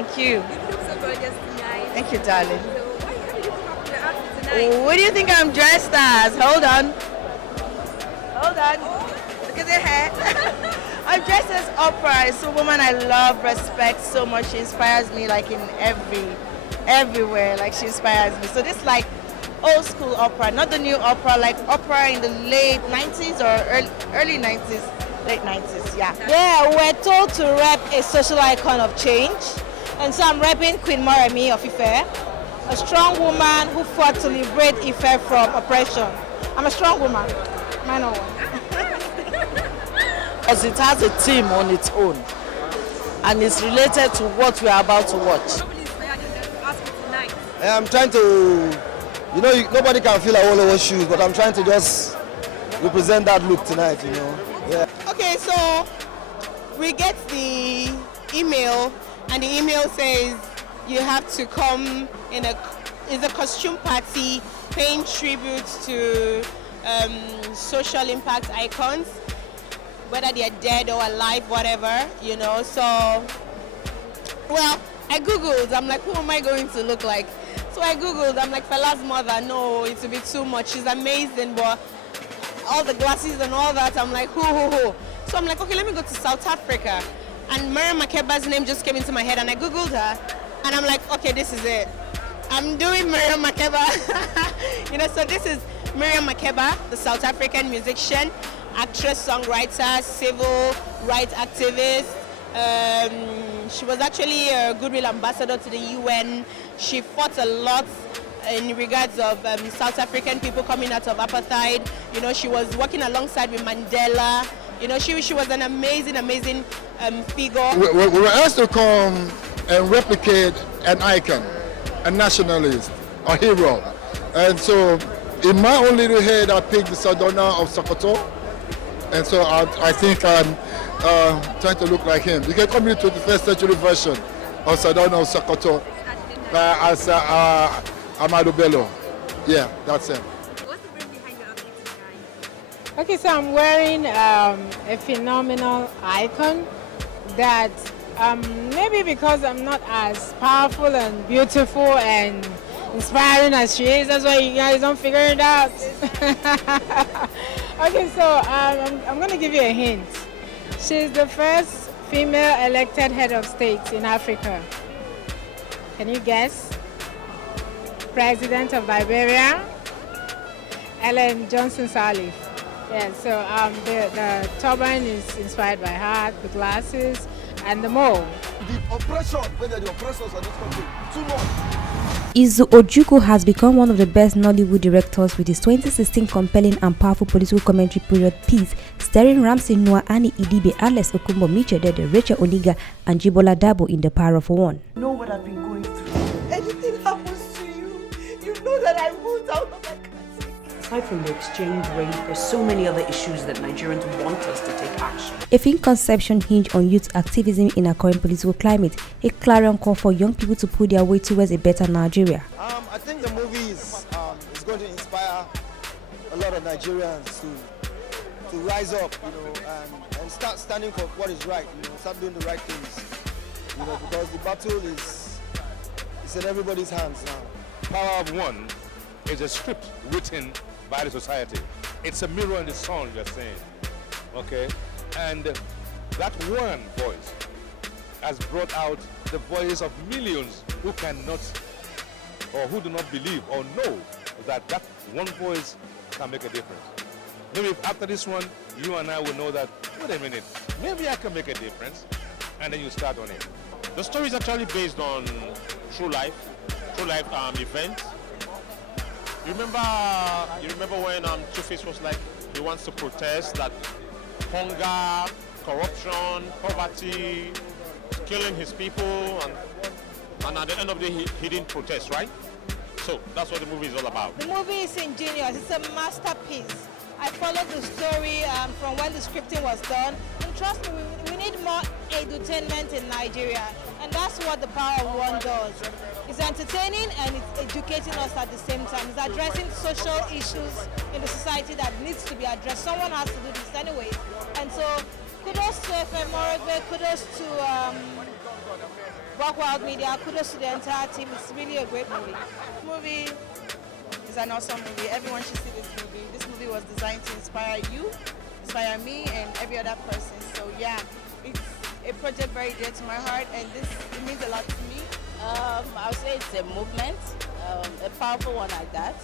Thank you. You look so gorgeous tonight. Thank you, darling. So why how did you come up with the outfit tonight? Oh, what do you think I'm dressed as? Hold on. Hold on. Look at the hair. I'm dressed as opera. It's a woman I love, respect so much. She inspires me like in everywhere. Like she inspires me. So this like old school opera, not the new opera, like opera in the late 90s or early 90s, late 90s, yeah. Yeah, we're told to rep a social icon of change. And so I'm repping Queen Moremi of Ife, a strong woman who fought to liberate Ife from oppression. I'm a strong woman. Mine no one. Because it has a theme on its own. And it's related to what we are about to watch. What will inspire you to ask me tonight? I'm trying to, nobody can feel Awolowo shoes, but I'm trying to just represent that look tonight, Yeah. Okay, so we get the email, and the email says you have to come it's a costume party paying tribute to social impact icons, whether they're dead or alive, whatever, So, well, I Googled, I'm like, who am I going to look like? So I Googled, I'm like, Fela's mother, no, it will be too much. She's amazing, but all the glasses and all that, I'm like, who? So I'm like, okay, let me go to South Africa. And Miriam Makeba's name just came into my head, and I Googled her, and I'm like, okay, this is it. I'm doing Miriam Makeba. So this is Miriam Makeba, the South African musician, actress, songwriter, civil rights activist. She was actually a goodwill ambassador to the UN. She fought a lot in regards of South African people coming out of apartheid. She was working alongside with Mandela. She was an amazing figure. We were asked to come and replicate an icon, a nationalist, a hero. And so in my own little head, I picked the Sadona of Sokoto. And so I think I'm trying to look like him. You can come into the 21st century version of Sadona of Sokoto as Amadou Bello. Yeah, that's him. What's the brain behind your outfit tonight? Okay, so I'm wearing a phenomenal icon that maybe because I'm not as powerful and beautiful and inspiring as she is, that's why you guys don't figure it out. Okay, so I'm going to give you a hint. She's the first female elected head of state in Africa. Can you guess? President of Liberia, Ellen Johnson Sirleaf. Yeah, so the turban is inspired by her, the glasses, and the mole. The oppression, whether the oppressors are not coming, too much. Izu Ojukwu has become one of the best Nollywood directors with his 2016 compelling and powerful political commentary period piece starring Ramsey Noah, Annie Idibia, Alex Ekubo, Miche Dede, Rachel Oniga, and Jibola Dabo in The Power of One. You know what I've been going through. Anything happens to you, you know that I won't out of my country. Aside from the exchange rate, there's so many other issues that Nigerians want us to take action. A film conception hinged on youth activism in our current political climate, a clarion call for young people to pull their way towards a better Nigeria. I think the movie is going to inspire a lot of Nigerians to rise up, and start standing for what is right, start doing the right things, because the battle is in everybody's hands now. Power of One is a script written by the society. It's a mirror in the sun, you're saying, okay? And that one voice has brought out the voices of millions who cannot, or who do not believe or know that one voice can make a difference. Maybe if after this one, you and I will know that, wait a minute, maybe I can make a difference, and then you start on it. The story is actually based on true life events. You remember when Two-Face was like, he wants to protest that hunger, corruption, poverty, killing his people, and at the end of the day, he didn't protest, right? So that's what the movie is all about. The movie is ingenious. It's a masterpiece. I followed the story from when the scripting was done. And trust me, we need more edutainment in Nigeria. And that's what The Power of One does. It's entertaining and it's educating us at the same time. It's addressing social issues in the society that needs to be addressed. Someone has to do this anyway. And so kudos to FM Morogbe, kudos to Walk Wild Media, kudos to the entire team. It's really a great movie. This movie is an awesome movie. Everyone should see this movie. This movie was designed to inspire you, inspire me, and every other person. So yeah, it's a project very dear to my heart, and it means a lot to me. I would say it's a movement, a powerful one like that,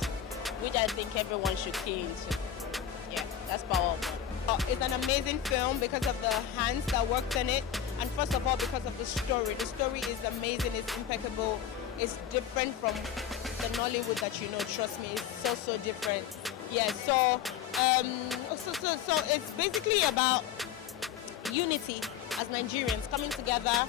which I think everyone should key into. Yeah, that's powerful. It's an amazing film because of the hands that worked on it, and first of all because of the story. The story is amazing, it's impeccable, it's different from the Nollywood that you know, trust me, it's so different. Yeah, so it's basically about unity as Nigerians coming together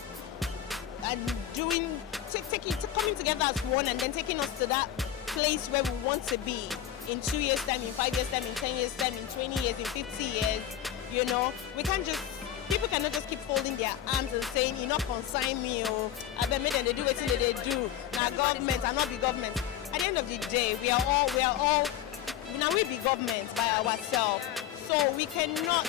and coming together as one, and then taking us to that place where we want to be in 2 years time, in 5 years time, in 10 years time, in 20 years, in 50 years. You know, people cannot just keep folding their arms and saying, you not consign me, or I bet me then they do what they do. Now government, I not be government. At the end of the day, we are all now we be government by ourselves. So we cannot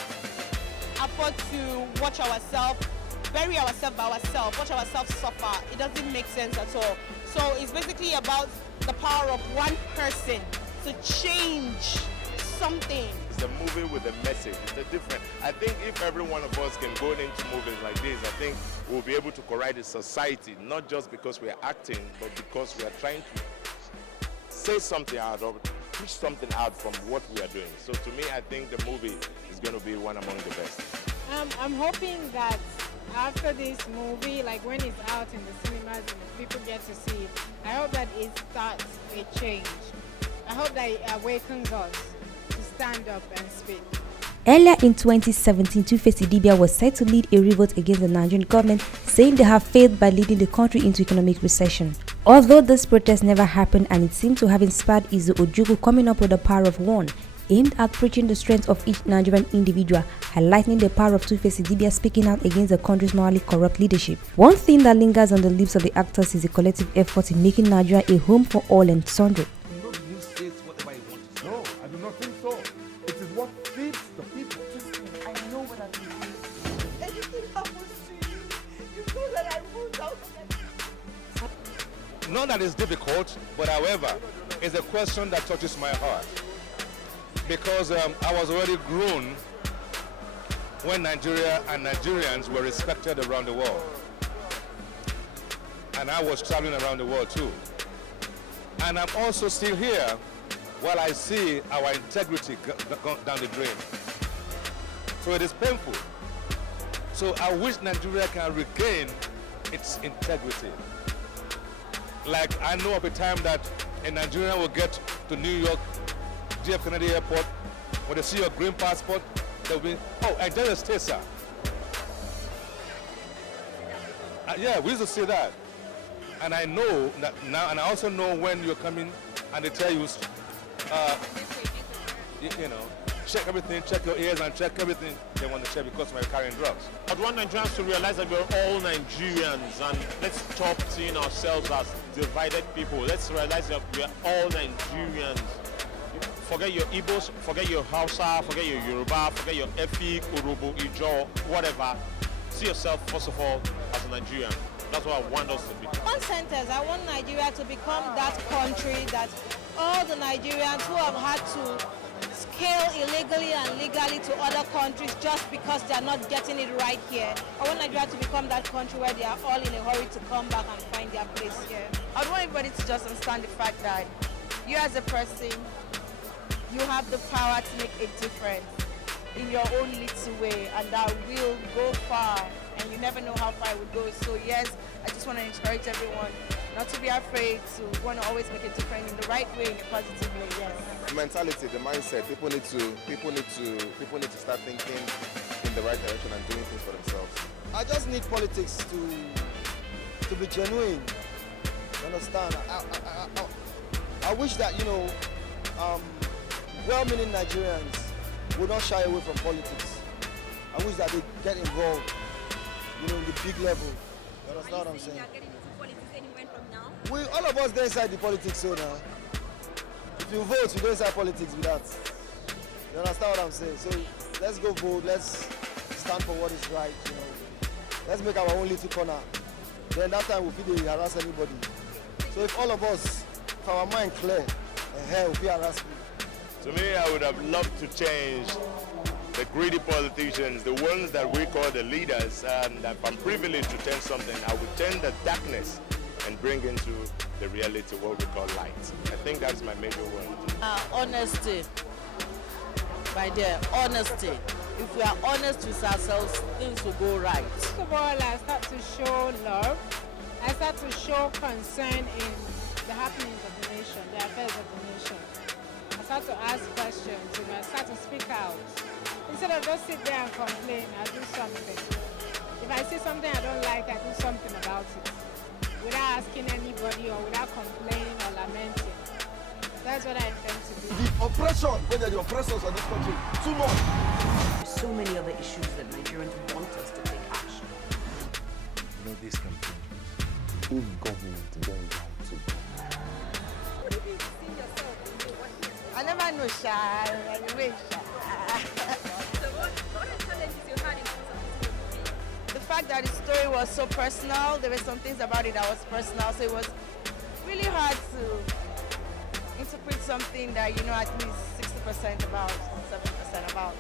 afford to watch ourselves, bury ourselves by ourselves, watch ourselves suffer. It doesn't make sense at all. So it's basically about the power of one person to change something. It's a movie with a message. It's a different. I think if every one of us can go into movies like this, I think we'll be able to correct the society, not just because we are acting, but because we are trying to say something out of it, push something out from what we are doing. So to me, I think the movie is going to be one among the best. I'm hoping that after this movie, like when it's out in the cinemas and people get to see it, I hope that it starts a change. I hope that it awakens us to stand up and speak. Earlier in 2017, Two-Face Idibia was set to lead a revolt against the Nigerian government, saying they have failed by leading the country into economic recession. Although this protest never happened, and it seemed to have inspired Izu Ojukwu coming up with the power of one, aimed at preaching the strength of each Nigerian individual, highlighting the power of Two-Face Idibia speaking out against the country's morally corrupt leadership. One thing that lingers on the lips of the actors is the collective effort in making Nigeria a home for all and sundry. No, I do not think so. It is what feeds the people. I know what I'm doing. Anything happens to you, you know that I won't out of that. Not that it's difficult, but however, it's a question that touches my heart. Because I was already grown when Nigeria and Nigerians were respected around the world. And I was traveling around the world too. And I'm also still here while I see our integrity go down the drain. So it is painful. So I wish Nigeria can regain its integrity. Like I know of a time that a Nigerian will get to New York, JF Kennedy Airport, when they see your green passport, they'll be, oh, enjoy your stay, sir. Yeah, we used to say that. And I know that now, and I also know when you're coming and they tell you, you know, check everything, check your ears and check everything they want to check because we're carrying drugs. I want Nigerians to realize that we're all Nigerians, and let's stop seeing ourselves as divided people. Let's realize that we're all Nigerians. Forget your Igbos, forget your Hausa, forget your Yoruba, forget your Efik, Urubu, Ijo, whatever. See yourself, first of all, as a Nigerian. That's what I want us to be. One sentence, I want Nigeria to become that country that all the Nigerians who have had to scale illegally and legally to other countries just because they are not getting it right here. I want Nigeria to become that country where they are all in a hurry to come back and find their place here. I want everybody to just understand the fact that you as a person, you have the power to make a difference in your own little way, and that will go far, and you never know how far it would go. So yes, I just want to encourage everyone not to be afraid, to want to always make a difference in the right way, in a positive way. Yes. The mentality, the mindset. People need to start thinking in the right direction and doing things for themselves. I just need politics to be genuine. You understand? I wish that, you know, well-meaning Nigerians would not shy away from politics. I wish that they get involved, you know, in the big level. You understand what I'm saying? Getting into politics anywhere from now? All of us go inside the politics, so now. If you vote, you go inside politics with that. You understand what I'm saying? So let's go vote, let's stand for what is right, you know. Let's make our own little corner then that time we feel they harass anybody. So if all of us, if our mind clear, hell, we harass people. To me, I would have loved to change the greedy politicians, the ones that we call the leaders, and if I'm privileged to turn something, I would turn the darkness and bring into the reality what we call light. I think that's my major word. Honesty. My dear, honesty. If we are honest with ourselves, things will go right. First of all, I start to show love. I start to show concern in the happenings of the nation, the affairs of the nation. I start to ask questions, I start to speak out. Instead of just sit there and complain, I do something. If I see something I don't like, I do something about it. Without asking anybody or without complaining or lamenting. That's what I intend to do. The oppression, when they're the oppressors of this country, too much. There's so many other issues that Nigerians want us to take action. You know, this campaign, if government don't want to go. What do you think you see yourself in the what? I never know shy. I never shy. So what are the challenges you had in terms of this movie? The fact that the story was so personal, there were some things about it that was personal, so it was really hard to interpret something that you know at least 60% about, 7% about.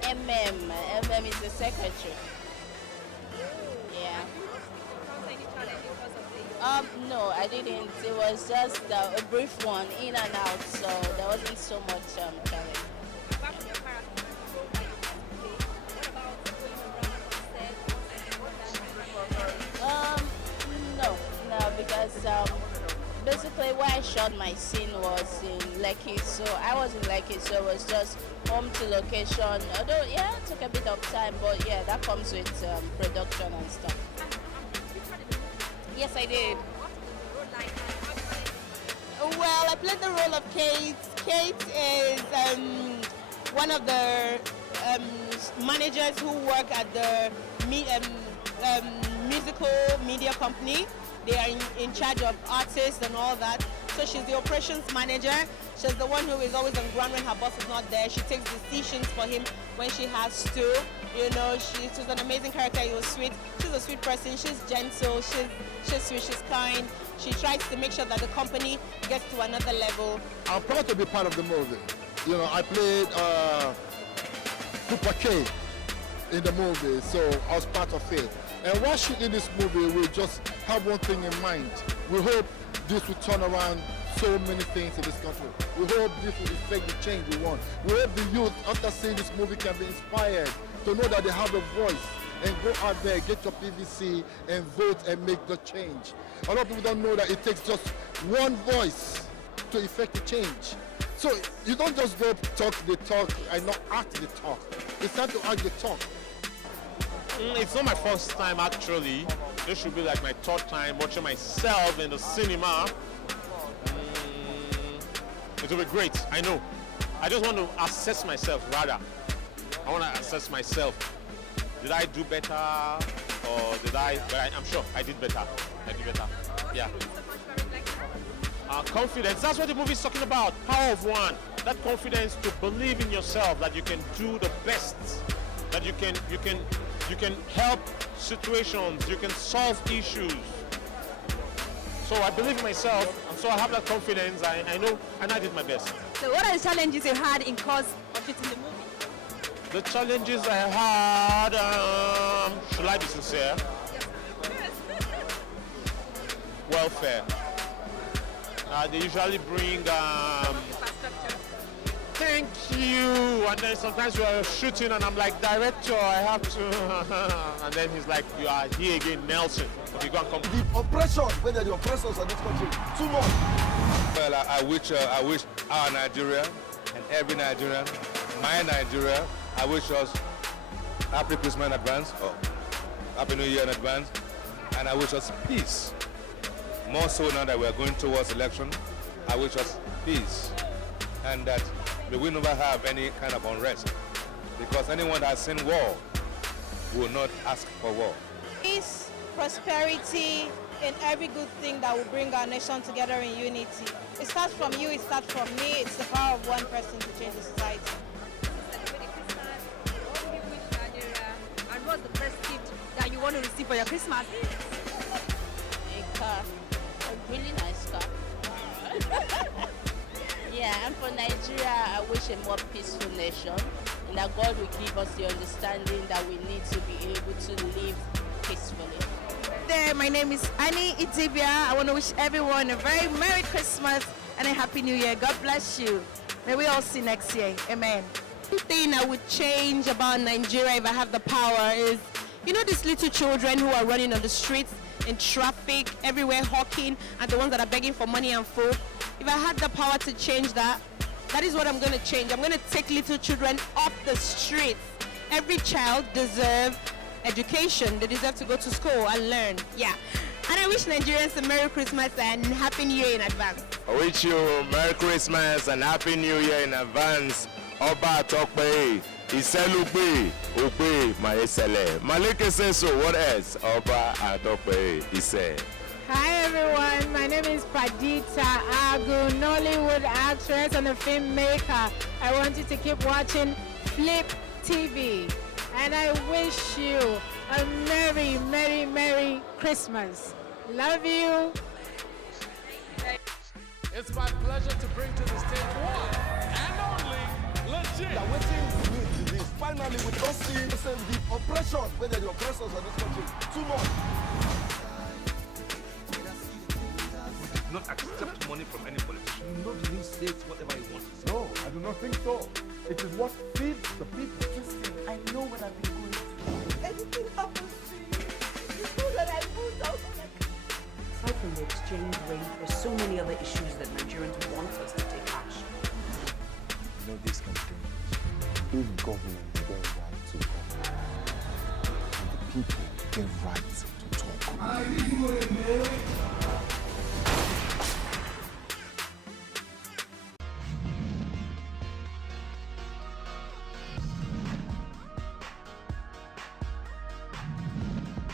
MM is the secretary. Yeah. No, I didn't. It was just a brief one, in and out, so there wasn't so much challenge. Apart from your character, the role that you had to play, what about going around on set? No, because basically where I shot my scene was in Lekki, so I was in Lekki, so it was just home to location. Although, yeah, it took a bit of time, but yeah, that comes with production and stuff. Yes, I did. Well, I played the role of Kate. Kate is one of the managers who work at the musical media company. They are in charge of artists and all that. So she's the operations manager. She's the one who is always on ground when her boss is not there. She takes decisions for him when she has to. You know, she's an amazing character. She was sweet. She's a sweet person. She's gentle. She's sweet. She's kind. She tries to make sure that the company gets to another level. I'm proud to be part of the movie. You know, I played Cooper K in the movie, so I was part of it. And while shooting this movie, we just have one thing in mind. We hope this will turn around so many things in this country. We hope this will effect the change we want. We hope the youth, after seeing this movie, can be inspired to know that they have a voice and go out there, get your PVC and vote and make the change. A lot of people don't know that it takes just one voice to effect the change. So you don't just go talk the talk and not act the talk. It's time to act the talk. It's not my first time actually. This should be like my third time watching myself in the cinema. It will be great, I know. I just want to assess myself rather. I want to assess myself. Did I do better or did I? But I'm sure I did better. Yeah. Confidence, that's what the movie is talking about. Power of one. That confidence to believe in yourself that you can do the best. That you can help situations, you can solve issues. So I believe in myself, and so I have that confidence. I know, and I did my best. So what are the challenges you had in course of shooting the movie? The challenges I had, should I be sincere? Welfare. They usually bring, thank you, and then sometimes we are shooting and I'm like, director, I have to, and then he's like, you are here again, Nelson. Okay, go and come. The oppression, when they're the oppressors of this country, too much. Well, I wish our Nigeria and every Nigerian, my Nigeria, I wish us Happy Christmas in advance, or Happy New Year in advance, and I wish us peace. More so now that we are going towards election, I wish us peace, and that we will never have any kind of unrest, because anyone that has seen war will not ask for war. Peace, prosperity, and every good thing that will bring our nation together in unity. It starts from you, it starts from me. It's the power of one person to change the society. And what's the best gift that you want to receive for your your Christmas is? A car. A really nice car. Yeah, and for Nigeria, I wish a more peaceful nation, and that God will give us the understanding that we need to be able to live peacefully. There, my name is Idibia. I want to wish everyone a very Merry Christmas and a Happy New Year. God bless you. May we all see next year. Amen. One thing I would change about Nigeria if I have the power is, you know, these little children who are running on the streets, in traffic, everywhere hawking, and the ones that are begging for money and food. If I had the power to change that, that is what I'm going to change. I'm going to take little children off the streets. Every child deserves education. They deserve to go to school and learn. Yeah. And I wish Nigerians a Merry Christmas and Happy New Year in advance. I wish you Merry Christmas and Happy New Year in advance. Oba Tokpe, Iselugbe, Ogbe, Maesele. Maleke says so, what else? Oba Tokpe, Ise. Hi everyone, my name is Padita Agu, Nollywood actress and a filmmaker. I want you to keep watching Flip TV. And I wish you a Merry, Merry, Merry Christmas. Love you. It's my pleasure to bring to the stage one and only legit. We are waiting to meet this. Finally, we don't see the oppression, whether the oppressors of this country, too much. We did not accept money from any politician. Nobody says whatever he wants to say. No, I do not think so. It is what feeds the people. I know what I've been going through. Anything happens to you, you know that I moved out of the country. Aside from the exchange rate, there's so many other issues that Nigerians want us to take action. You know this campaign. If government get right to govern, and the people get right to talk.